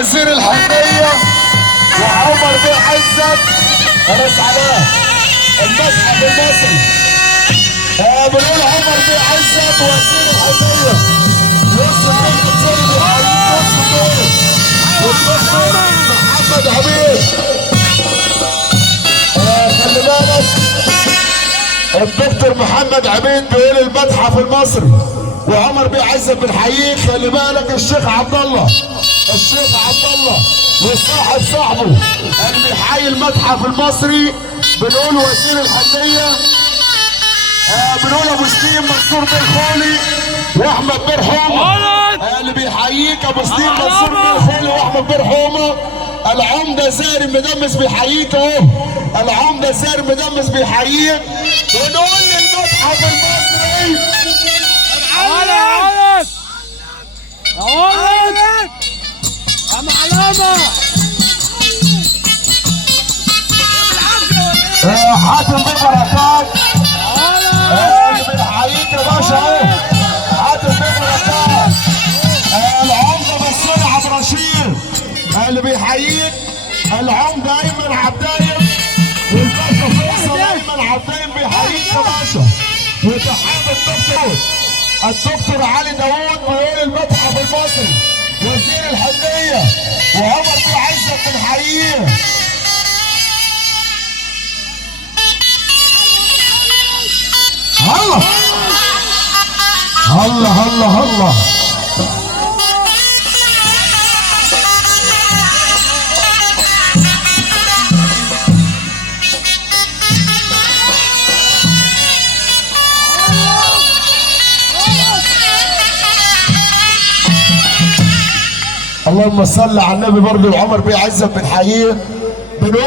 وزير الحرية وعمر بن عزت رئيس علاء المتحف المصري. بنقول عمر بن عزت وزير الحرية يوسف بن سيد يوسف والدكتور محمد عبيد. خلي بالك الدكتور محمد عبيد بيقول المتحف المصري وعمر بن عزت بنحييك. خلي بالك الشيخ عبد الله وصاحب صاحبه اللي بيحيي المتحف المصري. بنقول وزير الحنيه بنقول ابو سليم منصور بن خولي واحمد بن حومه اللي بيحييك. ابو سليم منصور بن خولي واحمد بن حومه. العمده زاهر مدمس بيحييك اهو. العمده زاهر مدمس بيحييك. ونقول للمتحف المصري حاتم بن بركات اللي بيحييك يا باشا اهو. حاتم بن بركات العمده بن عبد الرشيد اللي بيحييك. العمده ايمن عبدايم والباشا فيصل ايمن عبدايم بيحييك يا باشا. وتحيه الدكتور علي داوود بيقول المتحف المصري وزير الحنيه وعمر بن عزت بنحييه. الله الله الله الله. اللهم صل على النبي. برضه عمر بن عزت بنحييه. بنقول